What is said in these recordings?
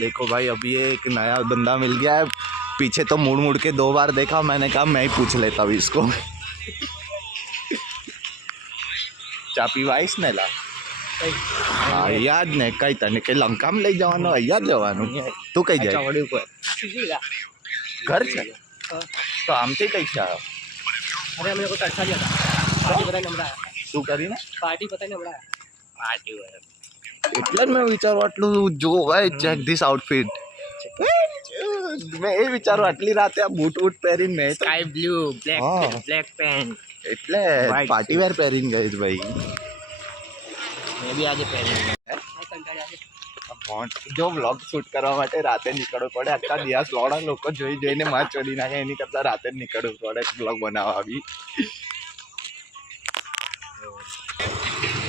देखो भाई अभी एक नया बंदा मिल गया है, पीछे तो मुड़ मुड़ के 2 बार देखा, मैंने कहा मैं ही पूछ लेता हूँ इसको। ચા પીવા આવીશ ને લા? હા યાદ ને કઈ તને કે લંકામાં લઈ જવાનું, અહીંયા જ જવાનું? તું કઈ જાય? ઘર છે તો આમથી કઈ છે? અરે અમે લોકો તરસાડી હતા, પાર્ટી બતાવીને હમણાં શું કરીને? પાર્ટી બતાવીને હમણાં પાર્ટી એટલે જ મેં વિચારું આટલું જો ભાઈ ચેક ધીસ આઉટફિટ, મેં એ વિચારું આટલી રાતે આ બૂટ વૂટ પહેરીને મેં તો સ્કાય બ્લુ બ્લેક પેન્ટ એટલે પાર્ટી વેર પહેરીને ગઈ ભાઈ. મેં બી આજે પહેરી જો વ્લોગ શૂટ કરવા માટે રાતે નીકળવું પડે, આટલા દિવસ લોડા લોકો જોઈ જોઈને માં ચોરી નાખે, એની કરતા રાતે જ નીકળવું પડે વ્લોગ બનાવવા. આવી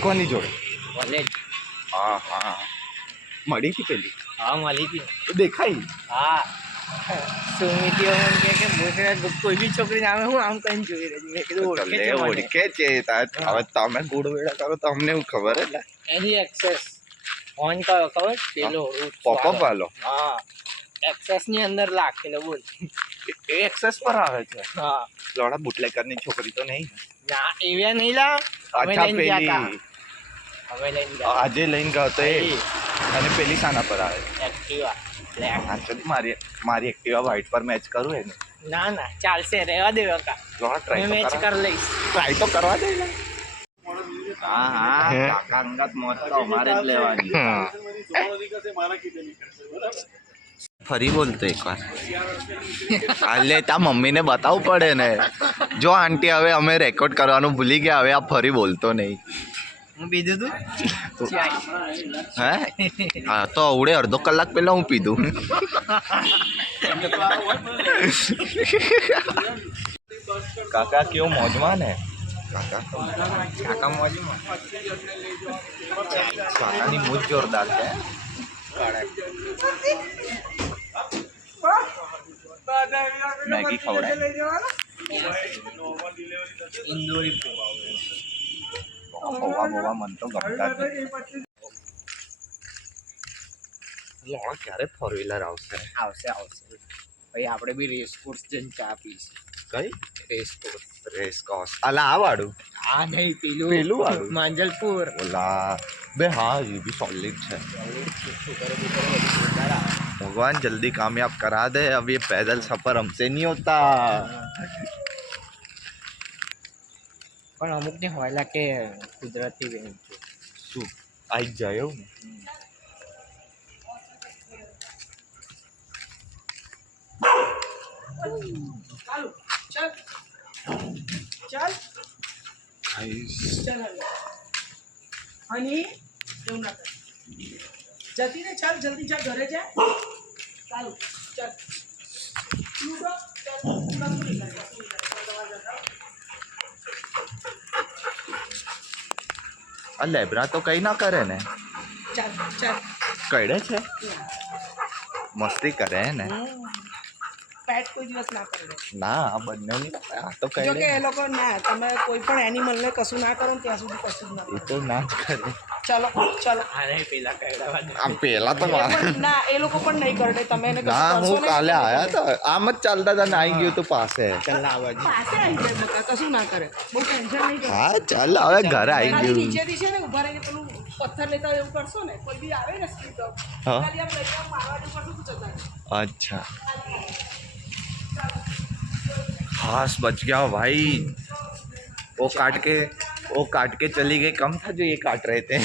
કોની જોડે? કોલેજ. હા હા મળી હતી પેલી? હા મળી હતી. દેખાઈ? હા સુમિતિઓ મને કે કોઈ બી છોકરીને આવે હું આમ કહીને જોઈ રહી. મેં કીધું ઓળખે છે. હવે તમે ગુડ વેડા કરો તો અમને એવું ખબર એટલે એની એક્સેસ ઓન કરો ખબર પેલો પોપઅપ વાલો? હા એક્સેસ ની અંદર લાખેલો બોલ. એ એક્સેસ પર આવે છે? હા લોડા બુટલેકરની છોકરી તો નહીં ના એવી નહીં લા. અમે લઈને ગયા અમે લઈને ગયા આજે લઈને ગયો તો એ. અને પેલી શાના પર આવે? Activa black. મારી એક્ટિવા વ્હાઈટ પર મેચ કરું એને? ના ના ચાલશે રહેવા દે કાકા, લોડા મેં મેચ કરી લઈશ. ટ્રાય તો કરવા દે. હા હા કાકા અંગત મોત તો અમારે જ લેવાની. ફરી બોલતો એકવાર. હાલે તા મમ્મીને બતાવવું પડે ને. જો આંટી હવે અમે રેકોર્ડ કરવાનું ભૂલી ગયા, હવે આ ફરી બોલતો નહીં. હું પીધું તું હે? હા તો અવડે અડધો કલાક પહેલા હું પીધું. કાકા કેવું મોજમાં ને? કાકા મોજમાં. કાકાની મૂજ જોરદાર છે. મેગી ખવડાય? ઇન્દોરી પૌવા બૌવા મન તો ગમતા જ નથી. લોણ ક્યારે ફોર વ્હીલર આવશે? આવશે ભાઈ આપણે બી રેસ કોર્સ જઈને ચા પીશું. કઈ રેસ કોર્સ? Race course? અલા આ વાળું? હા નહીં પેલું વાળું માંજલપુર. ઓલા બે હા એ બી સોલિડ છે. भगवान जल्दी कामयाब करा दे, अब ये पैदल सफर हमसे नहीं होता. પણ અમુક ને હોય કે કુદરતી વેન છે. શું આવી જાય એવું ને? ચાલ હની એવું ના કર, જતી ને ચાલ જલ્દી જા ઘરે જા. ચાલ ચાલ આ લેબ્રા તો કઈ ના કરે ને? ચાલ ચાલ કડે છે, મસ્તી કરે ને? પેટ કોઈ દિવસ ના કરે. ના આ બંને આ તો જો કે કઈ એ લોકો ના, તમે કોઈ પણ એનિમલને કશું ના કરો ને ત્યાં સુધી કશું જ ના એ તો ના જ કરે. ચાલો ચાલો. આને પેલા કહેવા આ પેલા તો ના એ લોકો પણ નહીં કરે. તમે એને ના હું કાલે આયા તો આમ જ ચાલતા હતા ને આવી ગયું તું પાસે. ચાલ આવજ પાસે આવી જાય બકા, કશું ના કરે. બહુ ટેન્શન નહીં કરે. હા ચાલ હવે ઘરે આવી ખાલી ગયું. નીચેથી છે ને ઉભા રહીને પેલું પથ્થર લેતા હોય એવું કરશો ને, કોઈ બી આવે ને સ્પીડ ડોગ હા. ખાલી આમ લઈ જાઓ, મારવા જેવું કરશો તો જતા રહે. अच्छा खास बच गया भाई. वो काट के चली गई, कम था जो ये काट रहे थे.